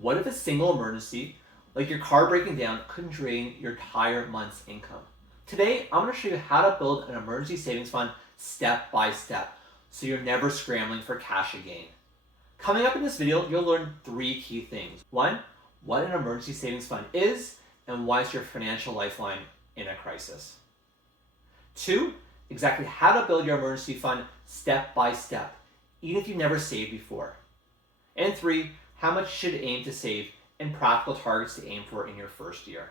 What if a single emergency, like your car breaking down, could drain your entire month's income? Today, I'm going to show you how to build an emergency savings fund step by step so you're never scrambling for cash again. Coming up in this video, you'll learn three key things. One, what an emergency savings fund is and why it's your financial lifeline in a crisis. Two, exactly how to build your emergency fund step by step, even if you've never saved before. And three, how much you should aim to save and practical targets to aim for in your first year.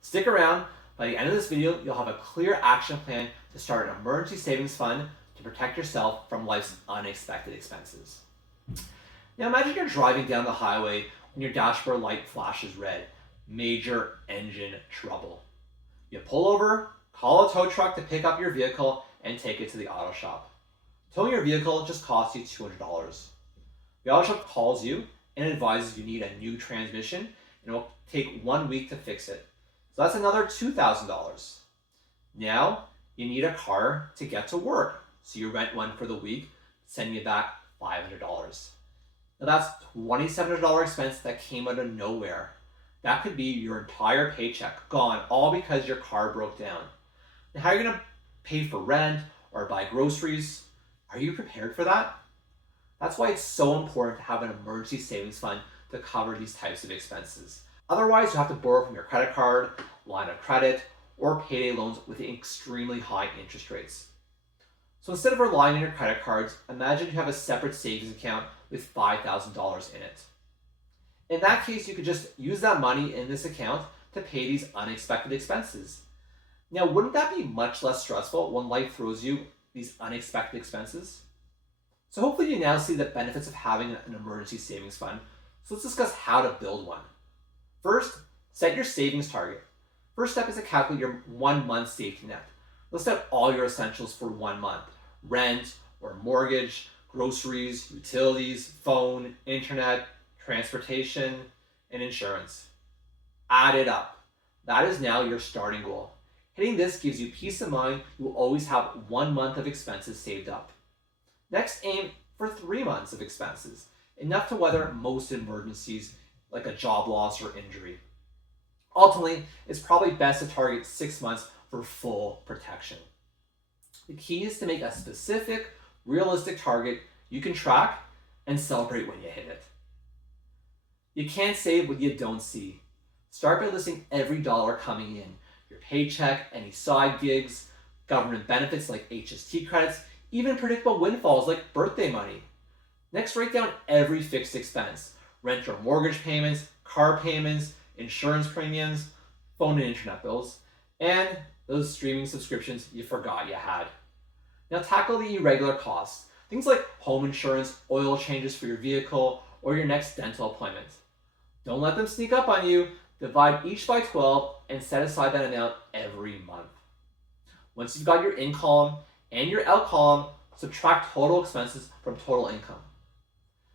Stick around. By the end of this video, you'll have a clear action plan to start an emergency savings fund to protect yourself from life's unexpected expenses. Now imagine you're driving down the highway when your dashboard light flashes red. Major engine trouble. You pull over, call a tow truck to pick up your vehicle, and take it to the auto shop. Towing your vehicle just costs you $200. The auto shop calls you and advises you need a new transmission, and it will take 1 week to fix it. So that's another $2,000. Now you need a car to get to work, so you rent one for the week, send you back $500. Now that's $2,700 expense that came out of nowhere. That could be your entire paycheck gone, all because your car broke down. Now how are you going to pay for rent or buy groceries? Are you prepared for that? That's why it's so important to have an emergency savings fund to cover these types of expenses. Otherwise, you have to borrow from your credit card, line of credit, or payday loans with extremely high interest rates. So instead of relying on your credit cards, imagine you have a separate savings account with $5,000 in it. In that case, you could just use that money in this account to pay these unexpected expenses. Now, wouldn't that be much less stressful when life throws you these unexpected expenses? So hopefully you now see the benefits of having an emergency savings fund. So let's discuss how to build one. First, set your savings target. First step is to calculate your 1 month safety net. List out all your essentials for 1 month. Rent or mortgage, groceries, utilities, phone, internet, transportation, and insurance. Add it up. That is now your starting goal. Hitting this gives you peace of mind. You will always have 1 month of expenses saved up. Next, aim for 3 months of expenses, enough to weather most emergencies like a job loss or injury. Ultimately, it's probably best to target 6 months for full protection. The key is to make a specific, realistic target you can track and celebrate when you hit it. You can't save what you don't see. Start by listing every dollar coming in, your paycheck, any side gigs, government benefits like HST credits, even predictable windfalls like birthday money. Next, write down every fixed expense, rent or mortgage payments, car payments, insurance premiums, phone and internet bills, and those streaming subscriptions you forgot you had. Now tackle the irregular costs, things like home insurance, oil changes for your vehicle, or your next dental appointment. Don't let them sneak up on you. Divide each by 12 and set aside that amount every month. Once you've got your in column and your out column, subtract total expenses from total income.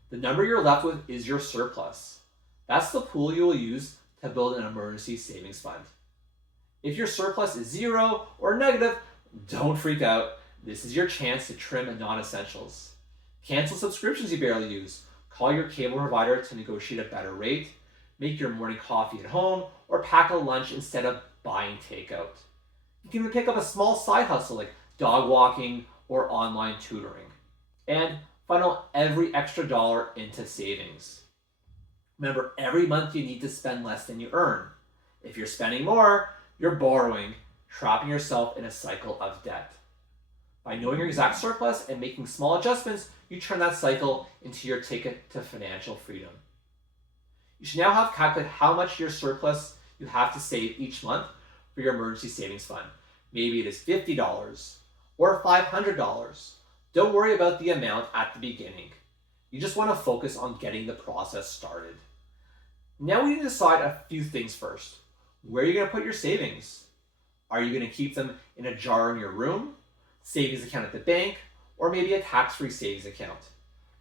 The number you're left with is your surplus. That's the pool you will use to build an emergency savings fund. If your surplus is zero or negative, don't freak out. This is your chance to trim non-essentials. Cancel subscriptions you barely use. Call your cable provider to negotiate a better rate. Make your morning coffee at home, or pack a lunch instead of buying takeout. You can even pick up a small side hustle like dog walking or online tutoring. And funnel every extra dollar into savings. Remember, every month you need to spend less than you earn. If you're spending more, you're borrowing, trapping yourself in a cycle of debt. By knowing your exact surplus and making small adjustments, you turn that cycle into your ticket to financial freedom. You should now have calculated how much your surplus you have to save each month for your emergency savings fund. Maybe it is $50 or $500. Don't worry about the amount at the beginning. You just want to focus on getting the process started. Now we need to decide a few things first. Where are you going to put your savings? Are you going to keep them in a jar in your room, savings account at the bank, or maybe a tax-free savings account?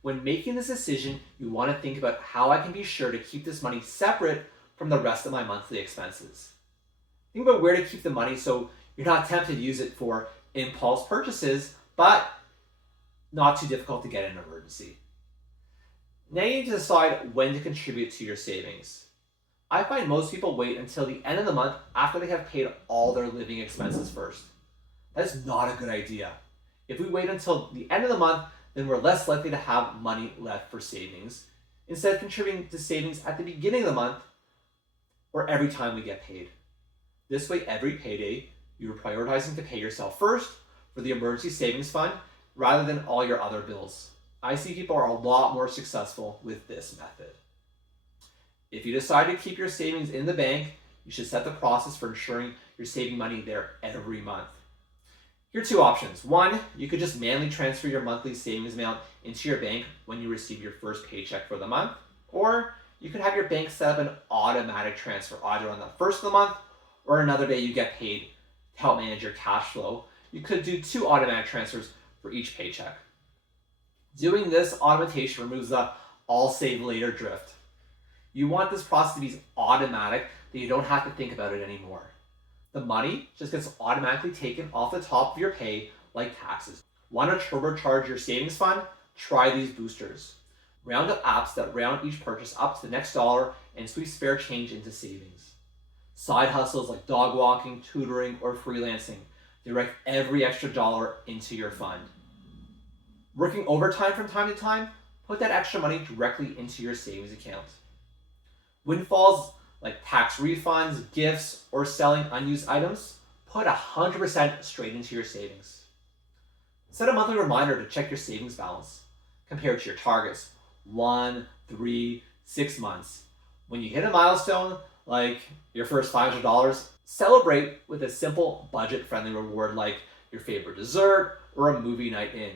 When making this decision, you want to think about how I can be sure to keep this money separate from the rest of my monthly expenses. Think about where to keep the money so you're not tempted to use it for impulse purchases, but not too difficult to get in an emergency. Now you need to decide when to contribute to your savings. I find most people wait until the end of the month after they have paid all their living expenses first. That's not a good idea. If we wait until the end of the month, then we're less likely to have money left for savings. Instead of contributing to savings at the beginning of the month or every time we get paid. This way, every payday, you're prioritizing to pay yourself first for the emergency savings fund rather than all your other bills. I see people are a lot more successful with this method. If you decide to keep your savings in the bank, you should set the process for ensuring you're saving money there every month. Here are two options. One, you could just manually transfer your monthly savings amount into your bank when you receive your first paycheck for the month. Or you could have your bank set up an automatic transfer either on the first of the month or another day you get paid to help manage your cash flow. You could do 2 automatic transfers for each paycheck. Doing this automation removes the "I'll save later" drift. You want this process to be automatic that you don't have to think about it anymore. The money just gets automatically taken off the top of your pay like taxes. Want to turbocharge your savings fund? Try these boosters. Round up apps that round each purchase up to the next dollar and sweep spare change into savings. Side hustles like dog walking, tutoring, or freelancing direct every extra dollar into your fund. Working overtime from time to time? Put that extra money directly into your savings account. Windfalls like tax refunds, gifts, or selling unused items, put 100% straight into your savings. Set a monthly reminder to check your savings balance. Compare it to your targets, 1, 3, 6 months. When you hit a milestone, like your first $500, celebrate with a simple budget-friendly reward like your favorite dessert or a movie night in.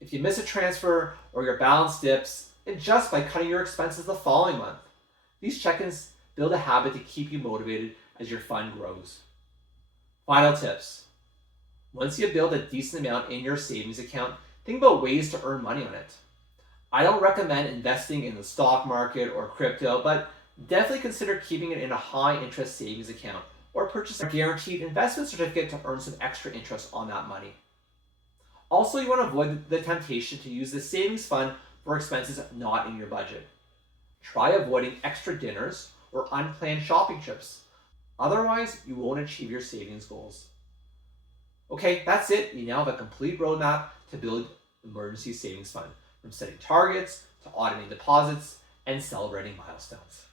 If you miss a transfer or your balance dips, adjust by cutting your expenses the following month. These check-ins build a habit to keep you motivated as your fund grows. Final tips. Once you build a decent amount in your savings account, think about ways to earn money on it. I don't recommend investing in the stock market or crypto, but definitely consider keeping it in a high interest savings account or purchase a guaranteed investment certificate to earn some extra interest on that money. Also, you want to avoid the temptation to use the savings fund for expenses not in your budget. Try avoiding extra dinners or unplanned shopping trips. Otherwise, you won't achieve your savings goals. Okay, that's it. You now have a complete roadmap to build emergency savings fund, from setting targets to automating deposits and celebrating milestones.